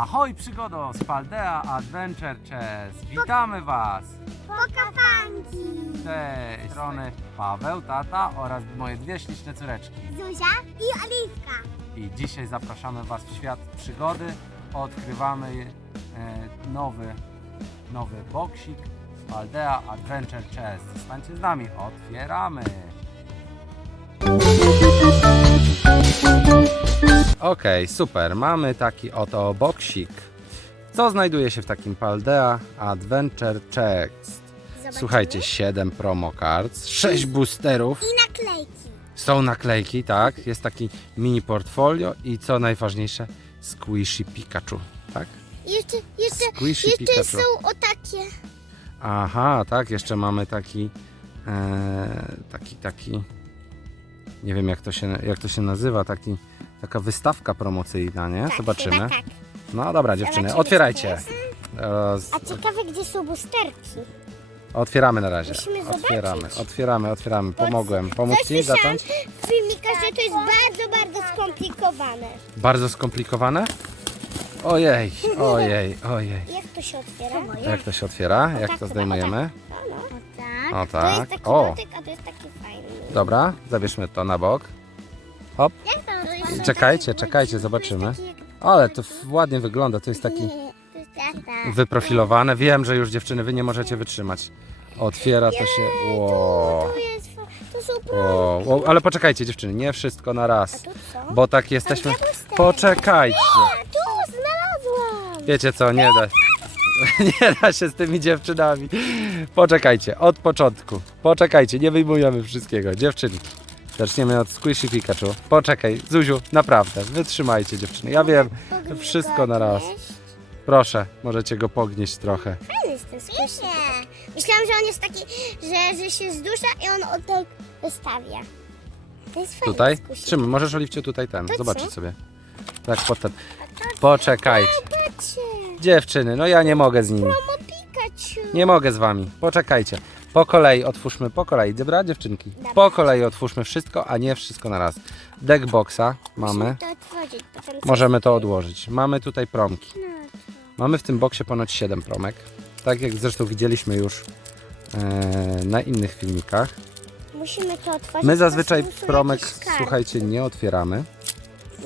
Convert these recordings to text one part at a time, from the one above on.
Ahoj przygodo z Paldea Adventure Chess. Witamy Was. Pokafanki. Tej strony Paweł, tata oraz moje dwie śliczne córeczki. Zuzia i Oliwka. I dzisiaj zapraszamy Was w świat przygody. Odkrywamy e, nowy, nowy boksik Paldea Adventure Chess. Zostańcie z nami, otwieramy. Okej, super. Mamy taki oto boksik. Co znajduje się w takim Paldea Adventure? Zobaczymy. Słuchajcie, 7 promo cards, 6 boosterów. I naklejki. Są naklejki, tak? Jest taki mini portfolio i co najważniejsze, squishy Pikachu, tak? Jeszcze, jeszcze, Squishy jeszcze Pikachu. są o takie. Aha, tak, jeszcze mamy taki, e, taki, taki, nie wiem jak to się, jak to się nazywa, taki, taka wystawka promocyjna, nie? Tak, Zobaczymy. tak. No dobra dziewczyny, Zobaczymy, otwierajcie. A ciekawe, gdzie są busterki. otwieramy na razie. Musimy zobaczyć. Otwieramy, otwieramy, otwieramy. Pomogłem. Pomóc Coś Ci słyszałam zacząć? w filmikach, że to jest bardzo, bardzo skomplikowane. Bardzo skomplikowane? Ojej, ojej, ojej. Jak to się otwiera? Jak to się otwiera? Jak tak, to chyba zdejmujemy? O, no. o tak. O To tak. jest taki O. dotyk, a to jest taki fajny. Dobra, zabierzmy to na bok. Hop. Jak to? to jest Czekajcie, czekajcie, zobaczymy. Ale to ładnie wygląda, to jest taki wyprofilowane. Wiem, że już dziewczyny, wy nie możecie wytrzymać. Otwiera to się. Wow. To jest, to są pro... Wow. wow. Ale poczekajcie dziewczyny, nie wszystko na A raz. to co? Bo tak jesteśmy. Gdzie? Poczekajcie. A, tu znalazłam! Wiecie co, nie da, nie da się z tymi dziewczynami. Poczekajcie, od początku. Poczekajcie, nie wyjmujemy wszystkiego. Dziewczynki. Zaczniemy od Squishy Pikachu. Poczekaj, Zuziu, naprawdę, wytrzymajcie dziewczyny. Ja wiem, wszystko na raz. Proszę, możecie go pognieść trochę. Fajny jest ten squishy. Myślałam, że on jest taki, że, że się zdusza i on od tak wystawia. To jest fajny Tutaj? squishy. Trzymaj, możesz Oliwciu tutaj ten, To zobaczyć co? sobie. Tak, potem. Poczekajcie. Patrzcie, Dziewczyny, no ja nie mogę z nimi. Nie mogę z wami. Poczekajcie. Po kolei otwórzmy, po kolei. Dobra, dziewczynki? Dobra. Po kolei otwórzmy wszystko, a nie wszystko na raz. Deckboxa mamy. Musimy to otworzyć, potem coś- Możemy to odłożyć. Mamy tutaj promki. No, Mamy w tym boksie ponoć 7 promek. Tak jak zresztą widzieliśmy już e, na innych filmikach. musimy to otworzyć. My zazwyczaj są- promek, jakieś karty. słuchajcie, nie otwieramy.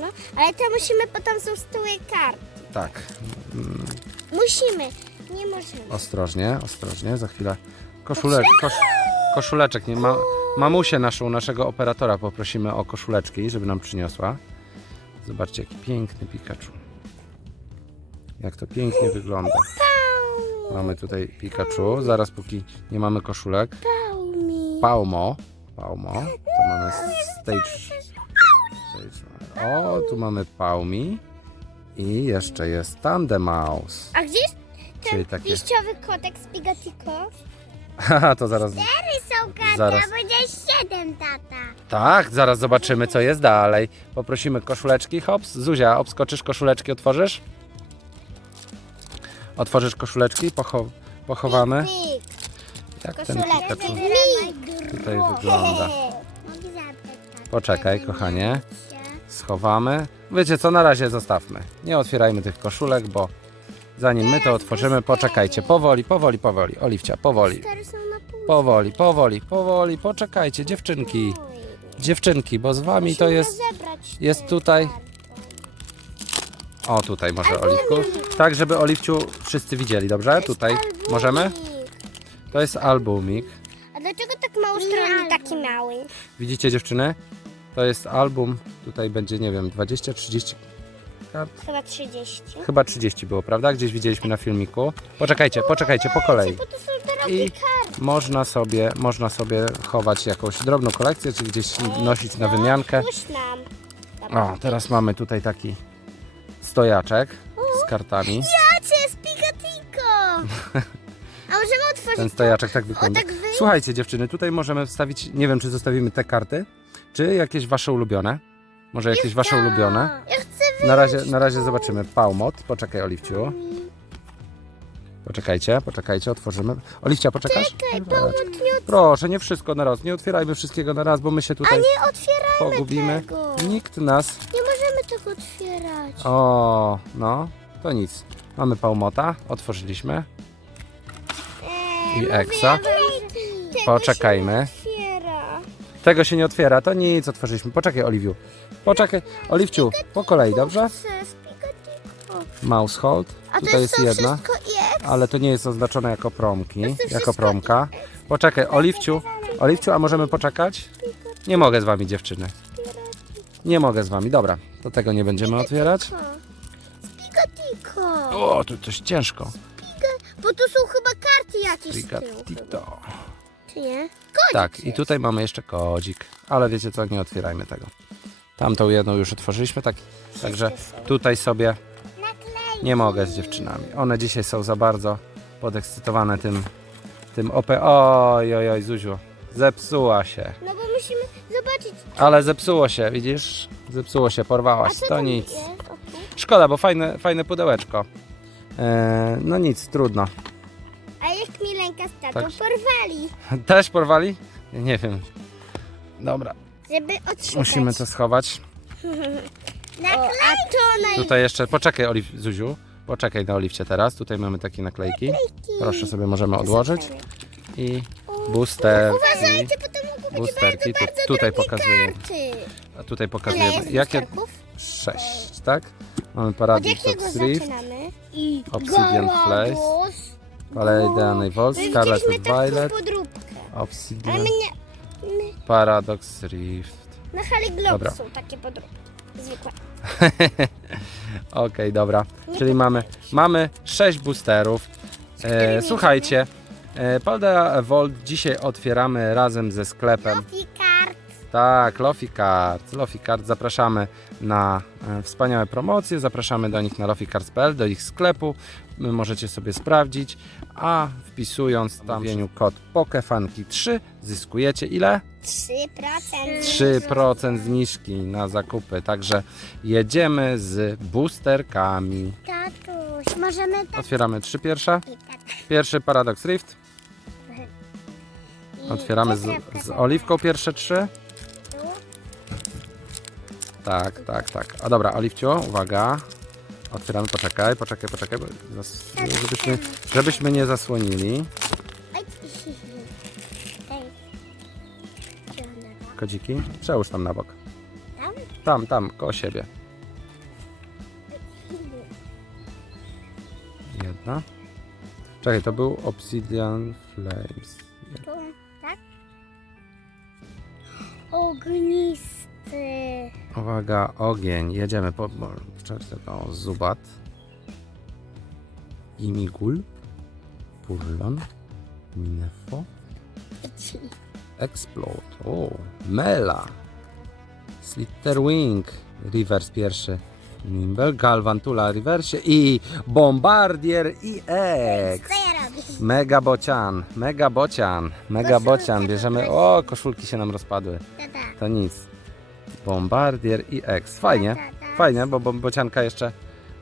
No, ale to musimy, potem są stałe karty. Tak, Musimy, nie możemy. ostrożnie, ostrożnie. Za chwilę koszulek, kosz, koszuleczek. Nie ma, mamusię naszą, naszego operatora poprosimy o koszuleczki, żeby nam przyniosła. Zobaczcie, jaki piękny Pikachu. Jak to pięknie wygląda. Mamy tutaj Pikachu. Zaraz póki nie mamy koszulek. Paumi. Paumo. Paumo. To mamy stage. stage. O, tu mamy Paumi. I jeszcze jest Tandemouse. A gdzie Czyli takie. liściowy kotek z Pigatiko? Haha, to zaraz. Cztery są karty, Zaraz. a będzie siedem, tata. Tak, zaraz zobaczymy, co jest dalej. Poprosimy koszuleczki. Hops. Zuzia, obskoczysz koszuleczki, otworzysz? Otworzysz koszuleczki, pocho pochowamy. Pik. Jak ten Koszuleczki. Pikachu Pik. tutaj wygląda. Mogę zabrać, tata. Poczekaj, kochanie. Się. schowamy. Wiecie co, na razie zostawmy. Nie otwierajmy tych koszulek, bo zanim my to otworzymy, poczekajcie. Powoli, powoli, powoli. Oliwcia, powoli. Cztery są na pół. Powoli, powoli, powoli. Poczekajcie, dziewczynki. Dziewczynki, bo z wami to jest... jest tutaj-. O, tutaj może Oliwku. Tak, żeby Oliwciu wszyscy widzieli, dobrze? Tutaj. Możemy? To jest albumik. A dlaczego tak mało stron i taki mały? Widzicie dziewczyny? To jest album. Tutaj będzie, nie wiem, 20-30 kart. Chyba 30. Chyba 30 było, prawda? Gdzieś widzieliśmy na filmiku. Poczekajcie, poczekajcie, po kolei. Bo to są drogie I karty. można sobie, można sobie chować jakąś drobną kolekcję, czy gdzieś nosić na wymiankę. Puść nam. O, teraz mamy tutaj taki stojaczek z kartami. Jacie, z Pigatiko! A możemy otworzyć Ten stojaczek tak wygląda. tak? Słuchajcie dziewczyny, tutaj możemy wstawić, nie wiem czy zostawimy te karty, czy jakieś wasze ulubione. Może jakieś wasze ulubione. Ja chcę Na razie, na razie zobaczymy. Paumot, poczekaj Oliwciu. Poczekajcie, poczekajcie, otworzymy. Oliwcia, poczekasz? Czekaj, nie. Proszę, nie wszystko na raz, nie otwierajmy wszystkiego na raz, bo my się A tutaj nie otwierajmy pogubimy. tego. Nikt nas. Nie możemy tego otwierać. O, no. to nic. Mamy pałmota, otworzyliśmy. Eee, I Eksa. Poczekajmy. się. Tego się nie otwiera, to nic otworzyliśmy. Poczekaj, Oliwiu. Poczekaj, Oliwciu, po kolei, dobrze? Mouse hold. A to Tutaj jest to jedna, wszystko ale to nie jest oznaczone jako promki, To jako wszystko promka. Poczekaj, Oliwciu, Oliwciu, a możemy poczekać? Nie mogę z wami, dziewczyny. Nie mogę z wami, dobra. To tego nie będziemy otwierać. Spikatiko. O, tu coś ciężko. Bo tu są chyba karty jakieś z tyłu. Frigatito. Czy nie? Tak, i tutaj mamy jeszcze kodzik. Ale wiecie co, nie otwierajmy tego. Tamtą jedną już otworzyliśmy, tak, także tutaj sobie Naklejki. nie mogę z dziewczynami. One dzisiaj są za bardzo podekscytowane tym, tym OP. Oj, oj, oj, Zuziu, zepsuła się. No bo musimy zobaczyć. Ale zepsuło się, widzisz? Zepsuło się, A porwałaś, co to tam nic. jest? O, tu. Szkoda, bo fajne, fajne pudełeczko. E, no nic, trudno. A Tak. porwali, Też porwali? Nie wiem. Dobra, żeby otrzymać. musimy to schować. Naklejki. to. Tutaj jeszcze, poczekaj Oliw, Zuziu, poczekaj na Oliwcie teraz. Tutaj mamy takie naklejki. Proszę sobie możemy odłożyć. I booster. Uważajcie, bo to mogą być bardzo, tu- tutaj pokazujemy. karty. A tutaj Ile pokazujemy jest jakie. Sześć, tak? Mamy Od Paradox jakiego zaczynamy? I Obsidian Flames, Paladin Evolve, Scarlet taką Violet, podróbkę. Ale Obsidian, my nie... My, Paradox Rift. na Hali Dobra. są takie podróbki. Zwykłe. Okej, dobra. Czyli mamy, mamy 6 boosterów. E, słuchajcie, e, Palda dzisiaj otwieramy razem ze sklepem. Coffee card. Tak, Lofi Cards. Lofi Cards zapraszamy na e, wspaniałe promocje, zapraszamy do nich na loficards.pl, do ich sklepu. My Możecie sobie sprawdzić, a wpisując tam w imieniu kod POKEFANKI3 zyskujecie ile? 3%. 3% zniżki na zakupy. Także jedziemy z boosterkami. Tatuś, możemy tak Otwieramy trzy pierwsze. i tak. Pierwszy Paradox Rift. I Otwieramy z, z oliwką pierwsze trzy. tu. Tak, tak, tak. A dobra, Oliwciu, uwaga. Otwieramy, poczekaj, poczekaj, poczekaj, bo zas- żebyśmy, żebyśmy nie zasłonili. Oj, Ej. Gdzie ona? Kodziki, przełóż tam na bok. Tam? Tam, tam, koło siebie. Jedna. Czekaj, to był Obsidian Flames. Tu, tak? Ognisty. Uwaga, ogień. Jedziemy po... o, Zubat. Imigul. Purlon. Minefo. Explode. O, Mela. Slitterwing. Reverse pierwszy. Nimble. Galvantula reverse i Bombardier EX. Mega bocian, mega bocian, mega bocian. Bierzemy. O, koszulki się nam rozpadły. To nic. Bombardier EX. Fajnie. Tata. Fajnie, bo, bo bocianka jeszcze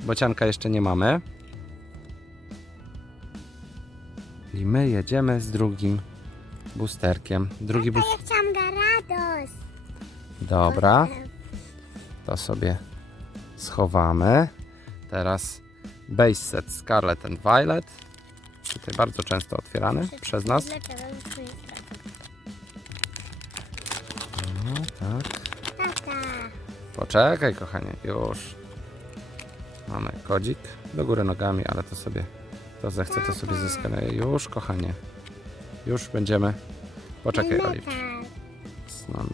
bocianka jeszcze nie mamy. I my jedziemy z drugim boosterkiem. Drugi ja chciałam Garados. Dobra, to sobie schowamy. Teraz base set Scarlet and Violet. Tutaj bardzo często otwierany przez nas. Dlaczego Poczekaj, kochanie, już. Mamy kodzik do góry nogami, ale to sobie, kto zechce, to sobie zeskanuje. Już, kochanie. Już będziemy. Poczekaj, Oliw. Metal. Mam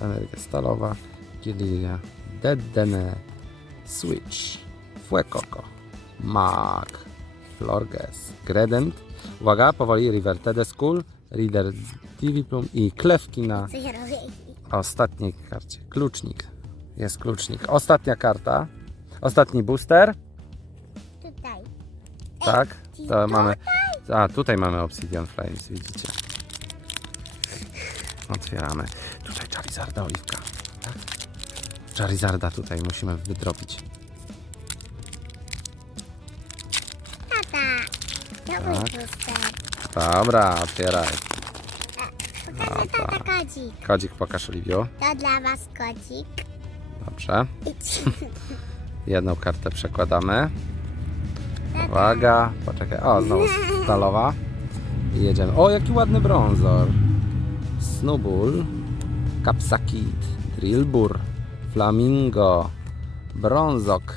energia stalowa, Kililia, Dedene, Switch, Fuecoco, Mag, Florges, Credent. Uwaga, powoli River School, Reader Diviplum i Klewki na ostatniej karcie. Klucznik. Jest klucznik. Ostatnia karta. Ostatni booster. Tutaj. Tak. To mamy. A, tutaj mamy Obsidian Flames, widzicie. Otwieramy. Tutaj Charizarda oliwka. Tak? Charizarda tutaj musimy wydrobić. Tata. Dobry Tak. booster. Dobra, otwieraj. Pokażę tata kodzik. Kodzik pokaż Oliwiu. To dla was kodzik. Idź. Jedną kartę przekładamy. Uwaga, poczekaj. O, znowu stalowa. I jedziemy. O, jaki ładny brązor. Snubul, Kapsakit, Drillbur, Flamingo, Brązok,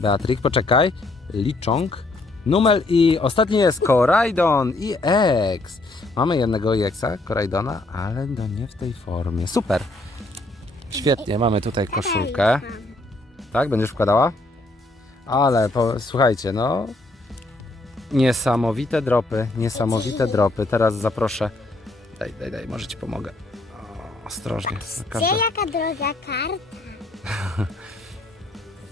Beatrik, poczekaj, Liczong, Numel i ostatni jest Korajdon i X. Mamy jednego EXa, Korajdona, ale no nie w tej formie. Super. Świetnie, mamy tutaj koszulkę. Tak, będziesz wkładała? Ale po, słuchajcie, no. Niesamowite niesamowite dropy. Teraz zaproszę. Daj, daj, daj, może ci pomogę. O, ostrożnie. Gdzie jaka droga karta?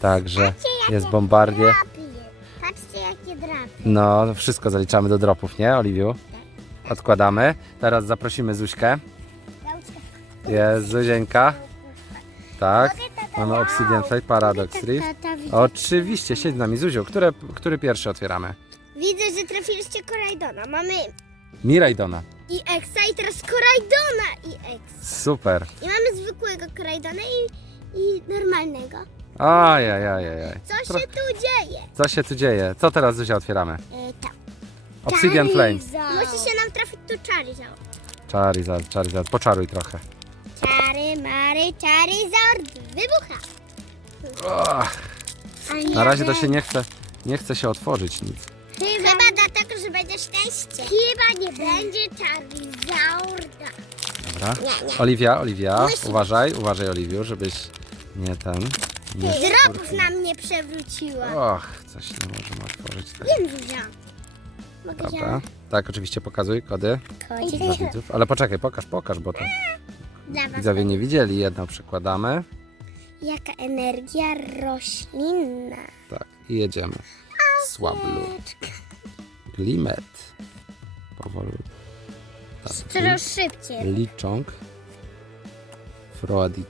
Także jest bombardier. drapie. Patrzcie jakie drapie. No, wszystko zaliczamy do dropów, nie, Oliwiu? Odkładamy. Teraz zaprosimy Zuśkę. Jest Zuzieńka. Tak. Mamy Obsidian Flight, Paradox Reef. Oczywiście, siedź z nami. Zuziu, które, który pierwszy otwieramy? Widzę, że trafiliście Korajdona. Mamy Miraidona. i Exa i teraz Korajdona i Ex. Super. I mamy zwykłego Korajdona i, i normalnego. Ajajajajaj. Co Tro- się tu dzieje? Co się tu dzieje? Co teraz Zuzia otwieramy? E, tak. Obsidian Flame. Musi się nam trafić tu Charizard. Charizard, Charizard. Poczaruj trochę. Mary, Charizard. Wybucha. Och, na razie to się nie chce, nie chce się otworzyć nic. Chyba, Chyba dlatego, że będzie szczęście. Chyba nie będzie Charizarda. Dobra. Nie, nie. Oliwia, Oliwia, Musi uważaj, uważaj Oliwiu, żebyś nie ten... Nie Dropów szturki. nam nie przewróciła. Och, coś nie możemy otworzyć. Tak. Wiem, Zuzia. Mogę Dobra. Tak, oczywiście pokazuj kody Chodzi dla widzów. Ale poczekaj, pokaż, pokaż, bo to dla was. widzowie nie widzieli. Jedno przykładamy. Jaka energia roślinna. Tak, i jedziemy. Słablu. Glimet. Powolu. Tak. Coraz szybciej. Liczong. Froadit.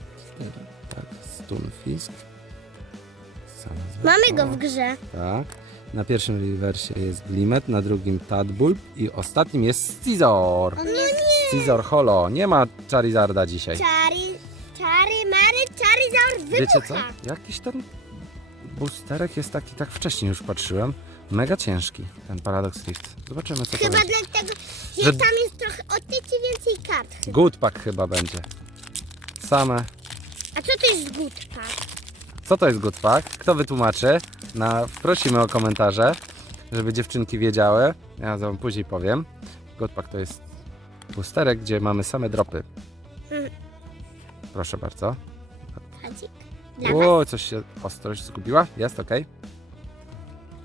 Tak, Stunfisk. Mamy go w grze. Tak. Na pierwszym rewersie jest Glimet, na drugim Tadbulb i ostatnim jest Scizor. No nie. Scizor Holo. Nie ma Charizarda dzisiaj. Czary, czary, mary, Charizard wybucha. Wiecie co? Jakiś ten boosterek jest taki, tak wcześniej już patrzyłem. Mega ciężki, ten Paradox Rift. Zobaczymy co to Chyba będzie. dlatego, że, Że- tam jest trochę odtycie więcej kart. chyba. Good pack chyba będzie. Same. A co to jest good pack? Co to jest good pack? Kto wytłumaczy? Na, prosimy o komentarze, żeby dziewczynki wiedziały. Ja wam później powiem. Good pack to jest boosterek, gdzie mamy same dropy. Mm. Proszę bardzo. Dla. O, coś się ostrość zgubiła. Jest, ok.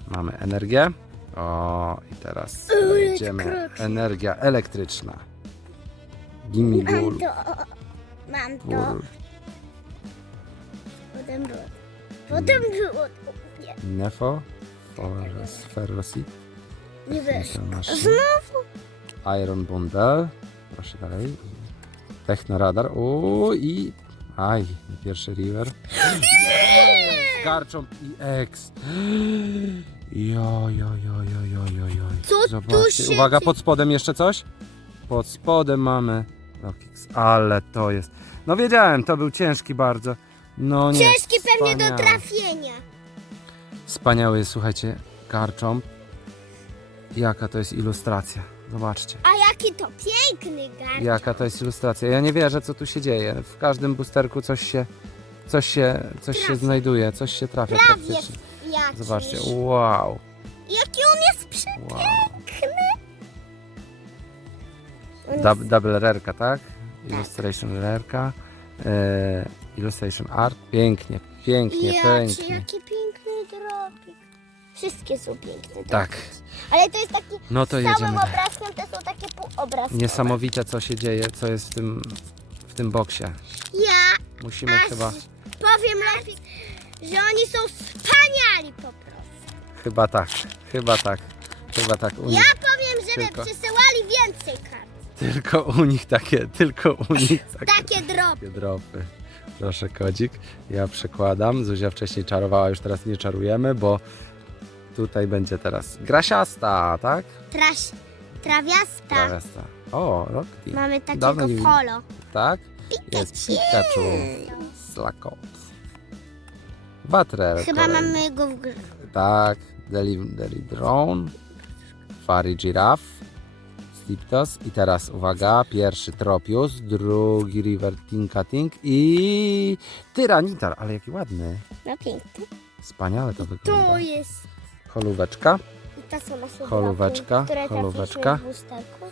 Mamy energię. O, i teraz krok. Energia elektryczna. Mam Bull. to. Mam to. Potem było. Potem było. Nie, Nefo. Ferrosi. nie. Machine. Znowu. Iron Bundle. Proszę dalej. Technoradar. O, i... Aj, pierwszy river. Yes! I X. Jo, jo, jo, jo, jo, jo, jo. Co tu Zobaczcie. się Uwaga, pod spodem jeszcze coś? Pod spodem mamy Rockix. Ale to jest... No wiedziałem, to był ciężki bardzo. No nie. Ciężki pewnie do wspaniały. trafienia. Wspaniały jest, słuchajcie, Garchomp. Jaka to jest ilustracja. Zobaczcie. A jaki to piękny gar. Jaka to jest ilustracja. Ja nie wierzę, co tu się dzieje. W każdym boosterku coś się, coś się, coś się znajduje, coś się trafia Prawie praktycznie. jakiś. Zobaczcie, wow, Jaki on jest przepiękny. wow. On jest Dub, double rareka, tak? Illustration rareka. E, illustration art. Pięknie, pięknie, Jacie, pięknie. jaki piękny dropik. Wszystkie są piękne. Tak, Ale to jest taki no to jedziemy. całym obrazkiem, to są takie półobrazki. Niesamowite, co się dzieje, co jest w tym, w tym boksie. Ja Musimy aż chyba, powiem lepiej, że oni są wspaniali po prostu. chyba tak, chyba tak, chyba tak. U Ja nich, powiem, żeby Tylko. przesyłali więcej kart. tylko u nich takie, tylko u nich takie. Takie dropy. Takie dropy. Proszę kodzik. Ja przekładam. Zuzia wcześniej czarowała, już teraz nie czarujemy, bo tutaj będzie teraz grasiasta, tak? Traś, trawiasta. Trawiasta. O, Rocky. Mamy Dawno takiego nie- polo. Tak? Jest Pikachu. Slakot. Batrel. Chyba mamy go w grze. Tak. Deli- Delidrone, Fari Giraffe, Stiptos i teraz uwaga, pierwszy Tropius, drugi River Tinkating i Tyranitar, ale jaki ładny. No piękny. Wspaniale to wygląda. To jest. Holóweczka. I Holóweczka, holóweczka. w lusterku.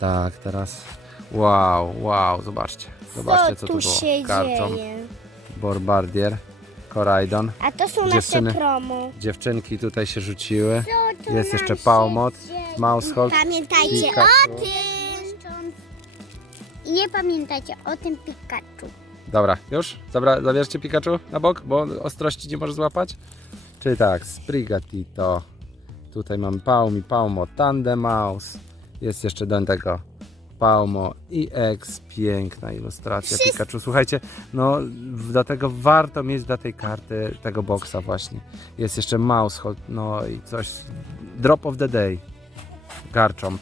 Tak, teraz. Wow, wow, zobaczcie. Zobaczcie, co, tu tu się było. Karton, dzieje? Borbardier, Koraidon. A to są Dziewczyny. nasze promo. Dziewczynki tutaj się rzuciły. Co tu Jest jeszcze się dzieje? Mousehold. Pamiętajcie Pikachu. o tym. I nie pamiętajcie o tym Pikachu. Dobra, już? Zabra, zabierzcie Pikachu na bok, bo ostrości nie może złapać? Czyli tak, Sprigatito. Tutaj mamy Paumi, Paumo, Tandemouse. Jest jeszcze do tego Paumo i X. Piękna ilustracja Wszyscy- Pikachu. Słuchajcie, no dlatego warto mieć dla tej karty tego boksa właśnie. Jest jeszcze Mousehold, no i coś. Drop of the Day. Garchomp.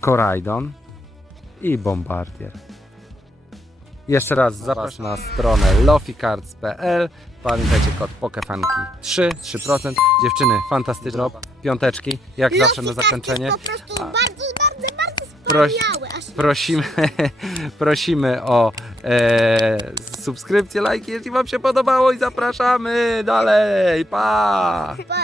Koraidon i Bombardier. Jeszcze raz zapraszam na stronę loficards.pl. Pamiętajcie kod POKEFANKI3, 3%. Dziewczyny, fantastyczne piąteczki, jak zawsze na zakończenie. po prostu A- bardzo, bardzo, bardzo Proś-. Aż Prosimy, prosimy o e, subskrypcję, lajki, jeśli Wam się podobało i zapraszamy dalej. Pa! chyba